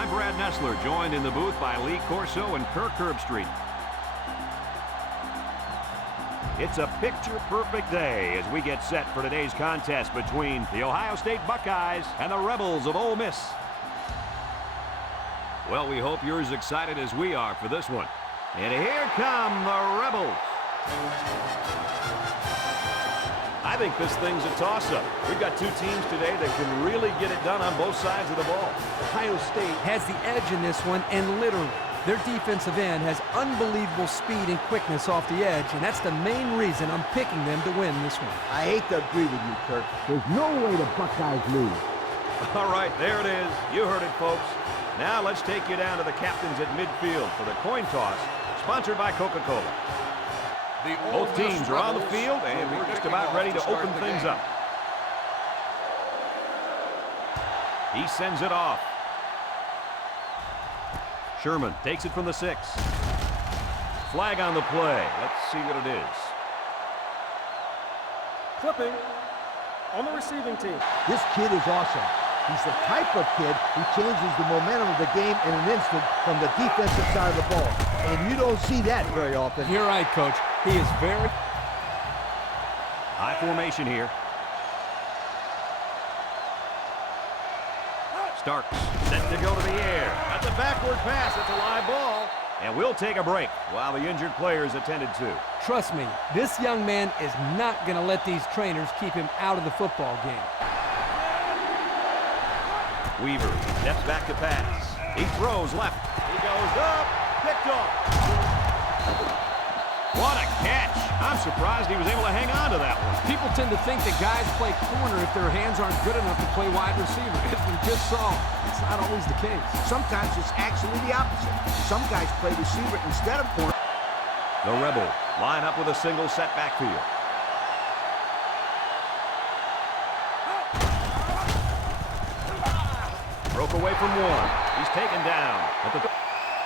I'm Brad Nessler, joined in the booth by Lee Corso and Kirk Herbstreit. It's a picture-perfect day as we get set for today's contest between the Ohio State Buckeyes and the Rebels of Ole Miss. Well, we hope you're as excited as we are for this one. And here come the Rebels. I think this thing's a toss-up. We've got two teams today that can really get it done on both sides of the ball. Ohio State has the edge in this one, and literally, their defensive end has unbelievable speed and quickness off the edge, and that's the main reason I'm picking them to win this one. I hate to agree with you, Kirk. There's no way the Buckeyes lose. All right, there it is. You heard it, folks. Now let's take you down to the captains at midfield for the coin toss, sponsored by Coca-Cola. Both teams are on the field, and we're just about ready to open things up. He sends it off. Sherman takes it from the 6. Flag on the play. Let's see what it is. Clipping on the receiving team. This kid is awesome. He's the type of kid who changes the momentum of the game in an instant from the defensive side of the ball. And you don't see that very often. You're right, Coach. He is very... High formation here. Starks set to go to the air. That's a backward pass. It's a live ball. And we'll take a break while the injured player is attended to. Trust me, this young man is not going to let these trainers keep him out of the football game. Weaver steps back to pass. He throws left. He goes up. Picked off. What a catch. I'm surprised he was able to hang on to that one. People tend to think that guys play corner if their hands aren't good enough to play wide receiver. As we just saw, it's not always the case. Sometimes it's actually the opposite. Some guys play receiver instead of corner. The Rebels line up with a single set backfield. Broke away from one. He's taken down at the...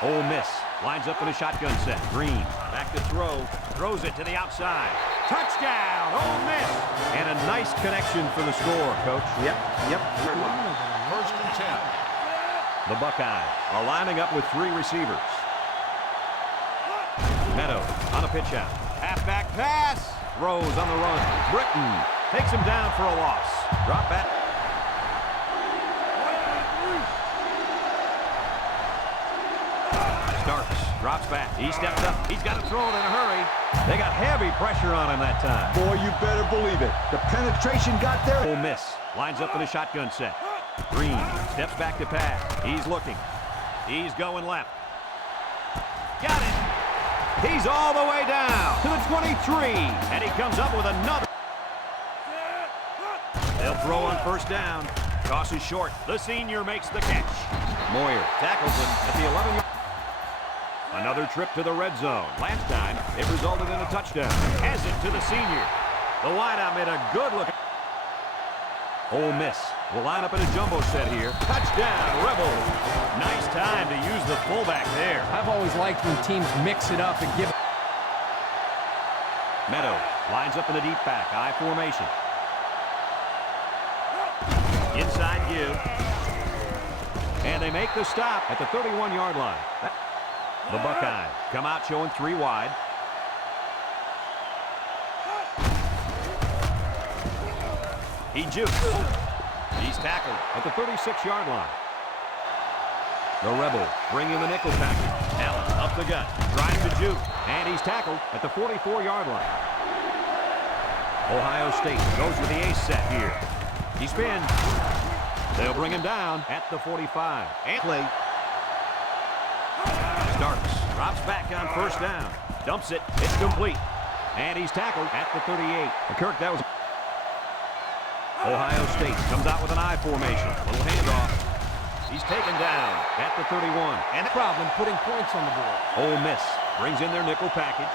Ole Miss lines up in a shotgun set. Green back to throw. Throws it to the outside. Touchdown, Ole Miss! And a nice connection for the score, Coach. Yep. First and 10. The Buckeyes are lining up with 3 receivers. Meadow on a pitch out. Halfback pass. Rose on the run. Britton takes him down for a loss. Drop back. Starks drops back. He steps up. He's got to throw it in a hurry. They got heavy pressure on him that time. Boy, you better believe it. The penetration got there. Ole Miss lines up in a shotgun set. Green steps back to pass. He's looking. He's going left. Got it. He's all the way down to the 23. And he comes up with another. They'll throw on first down. Toss is short. The senior makes the catch. Moyer tackles him at the 11-yard. Another trip to the red zone. Last time, it resulted in a touchdown. Has it to the senior. The wideout made a good look. Ole Miss will line up in a jumbo set here. Touchdown, Rebels. Nice time to use the fullback there. I've always liked when teams mix it up and give... Meadow lines up in the deep back. I formation. Inside give. And they make the stop at the 31-yard line. The Buckeyes come out showing 3 wide. He jukes. He's tackled at the 36-yard line. The Rebels bring in the nickel package. Allen up the gut, trying to juke, and he's tackled at the 44-yard line. Ohio State goes with the ace set here. He spins. They'll bring him down at the 45. And play. Starks drops back on first down. Dumps it. It's complete. And he's tackled at the 38. Kirk, that was... Ohio State comes out with an I formation. Little handoff. He's taken down at the 31. And a problem putting points on the board. Ole Miss brings in their nickel package.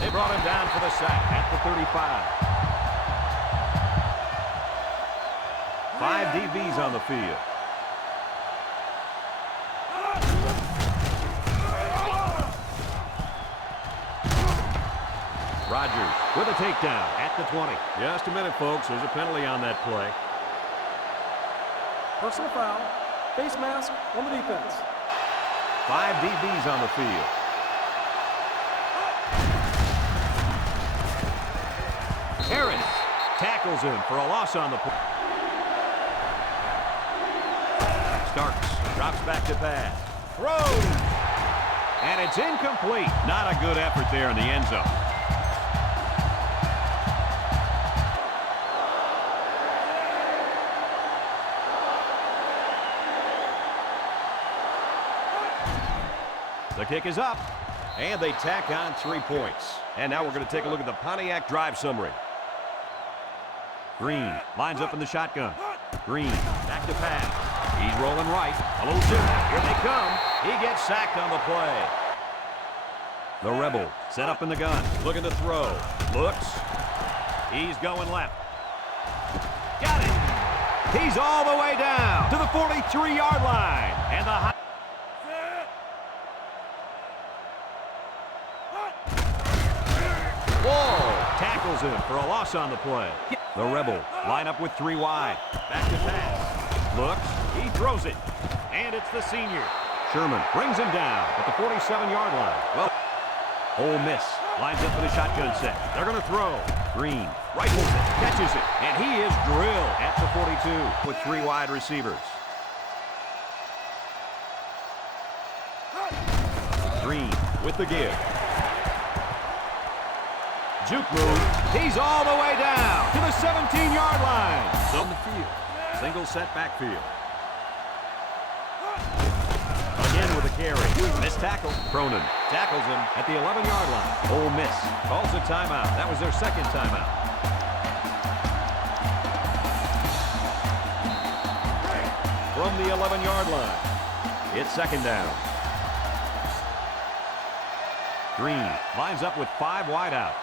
They brought him down for the sack at the 35. 5 DBs on the field. Rodgers with a takedown at the 20. Just a minute, folks. There's a penalty on that play. Personal foul. Face mask on the defense. 5 DBs on the field. Harris tackles him for a loss on the play. Starks drops back to pass. Throws. And it's incomplete. Not a good effort there in the end zone. The kick is up, and they tack on 3 points. And now we're going to take a look at the Pontiac drive summary. Green lines up in the shotgun. Green back to pass. He's rolling right. A little too. Here they come. He gets sacked on the play. The Rebel set up in the gun. Looking to throw. Looks. He's going left. Got it. He's all the way down to the 43-yard line. And the high. Tackles him for a loss on the play. The Rebel line up with 3 wide. Back to pass. Looks. He throws it. And it's the senior. Sherman brings him down at the 47-yard line. Well, Ole Miss lines up in a shotgun set. They're going to throw. Green rifles it, catches it, and he is drilled at the 42 with 3 wide receivers. Green with the give. Juke move. He's all the way down to the 17-yard line. On the field. Single set backfield. Again with a carry. Missed tackle. Cronin tackles him at the 11-yard line. Ole Miss calls a timeout. That was their second timeout. From the 11-yard line, it's second down. Green lines up with 5 wide out.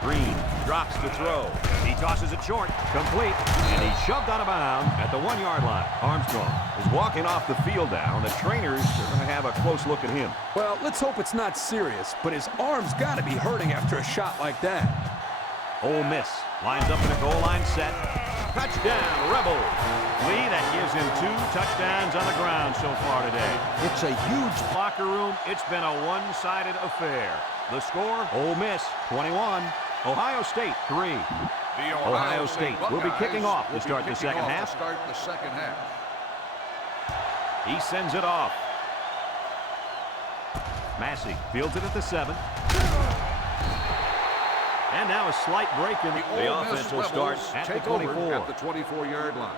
Green drops to throw. He tosses it short, complete, and he's shoved out of bounds at the 1-yard line. Armstrong is walking off the field now, and the trainers are going to have a close look at him. Well, let's hope it's not serious, but his arm's got to be hurting after a shot like that. Ole Miss lines up in a goal line set. Touchdown, Rebels. Lee, that gives him 2 touchdowns on the ground so far today. It's a huge Locker room, it's been a one-sided affair. The score, Ole Miss 21, Ohio State 3. The Ohio State will be kicking off to start the second half. He sends it off. Massey fields it at the 7. And now a slight break in the offense will start at the 24. At the 24-yard line.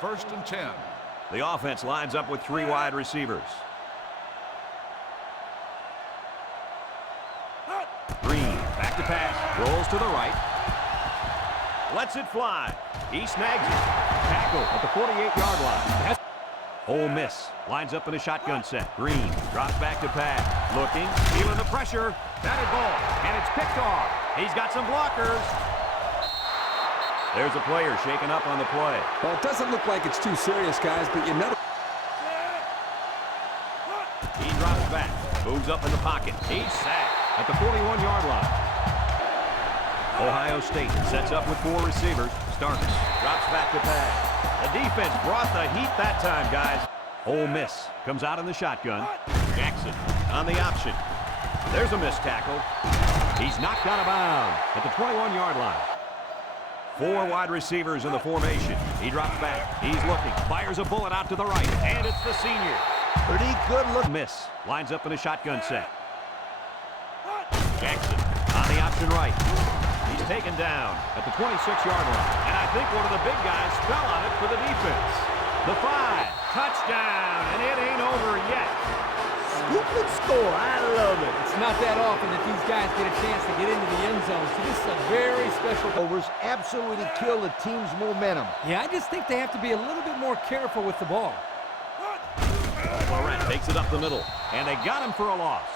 1st and 10. The offense lines up with 3 wide receivers. Green back to pass, rolls to the right. Lets it fly. He snags it. Tackle at the 48-yard line. Ole Miss lines up in a shotgun set. Green drops back to pass. Looking, feeling the pressure. Batted ball, and it's picked off. He's got some blockers. There's a player shaken up on the play. Well, it doesn't look like it's too serious, guys, but you know. He drops back, moves up in the pocket. He's sacked at the 41-yard line. Ohio State sets up with 4 receivers. Starks drops back to pass. The defense brought the heat that time, guys. Ole Miss comes out in the shotgun. Jackson on the option. There's a missed tackle. He's knocked out of bounds at the 21-yard line. 4 wide receivers in the formation. He drops back. He's looking. Fires a bullet out to the right. And it's the senior. pretty good look. Miss lines up in a shotgun set. Jackson on the option right. He's taken down at the 26-yard line. And I think one of the big guys fell on it for the defense. The 5. Touchdown. And it ain't over yet. Stupid score. I love it. It's not that often that these guys get a chance to get into the end zone, so this is a very special. Overs absolutely kill the team's momentum. Yeah, I just think they have to be a little bit more careful with the ball. Laurent takes it up the middle, and they got him for a loss.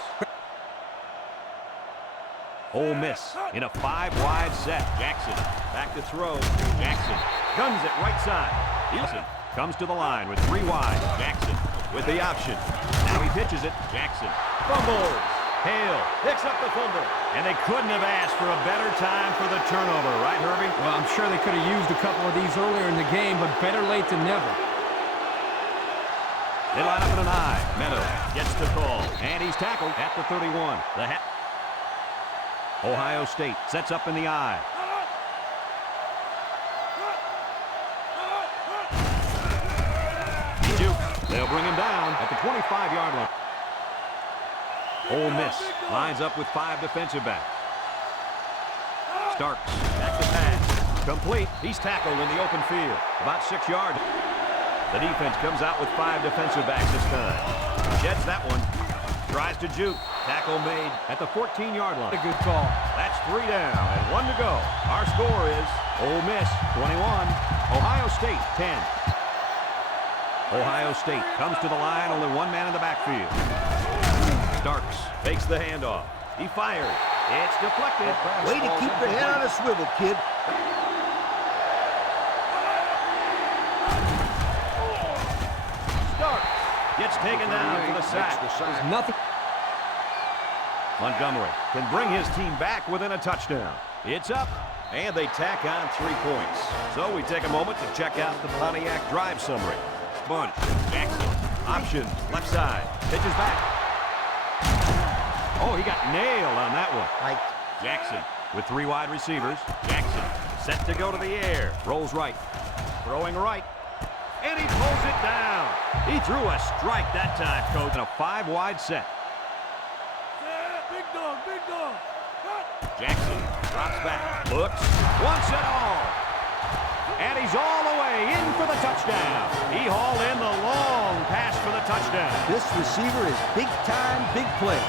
Ole Miss in a 5-wide set. Jackson back to throw. Jackson guns it right side. Wilson comes to the line with 3 wide. Jackson with the option. Now he pitches it. Jackson fumbles. Hale picks up the fumble. And they couldn't have asked for a better time for the turnover, right, Herbie? Well, I'm sure they could have used a couple of these earlier in the game, but better late than never. They line up in an I. Meadows gets the call. And he's tackled at the 31. Ohio State sets up in the I. They'll bring him down at the 25-yard line. Ole Miss lines up with 5 defensive backs. Starks back to pass. Complete. He's tackled in the open field. About 6 yards. The defense comes out with 5 defensive backs this time. Sheds that one. Tries to juke. Tackle made at the 14-yard line. A good call. That's 3 down and 1 to go. Our score is Ole Miss 21, Ohio State 10. Ohio State comes to the line, only 1 man in the backfield. Starks takes the handoff. He fires. It's deflected. Way to keep your head on a swivel, kid. Starks gets taken down for the sack. There's nothing. Montgomery can bring his team back within a touchdown. It's up, and they tack on 3 points. So we take a moment to check out the Pontiac drive summary. Bunch, Jackson, option, left side, pitches back. Oh, he got nailed on that one. Jackson with 3 wide receivers. Jackson set to go to the air. Rolls right, throwing right, and he pulls it down. He threw a strike that time, coach, in a 5-wide set. Big dog, big dog. Jackson drops back, looks, wants it all. And he's all the way in for the touchdown. He hauled in the long pass for the touchdown. This receiver is big time, big play.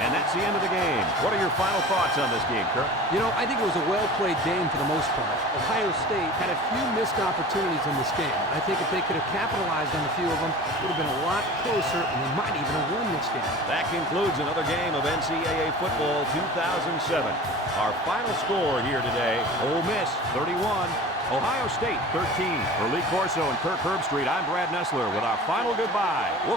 And that's the end of the game. What are your final thoughts on this game, Kirk? You know, I think it was a well-played game for the most part. Ohio State had a few missed opportunities in this game. I think if they could have capitalized on a few of them, it would have been a lot closer, and they might even have won this game. That concludes another game of NCAA football 2007. Our final score here today, Ole Miss 31, Ohio State 13. For Lee Corso and Kirk Herbstreit, I'm Brad Nessler with our final goodbye. We'll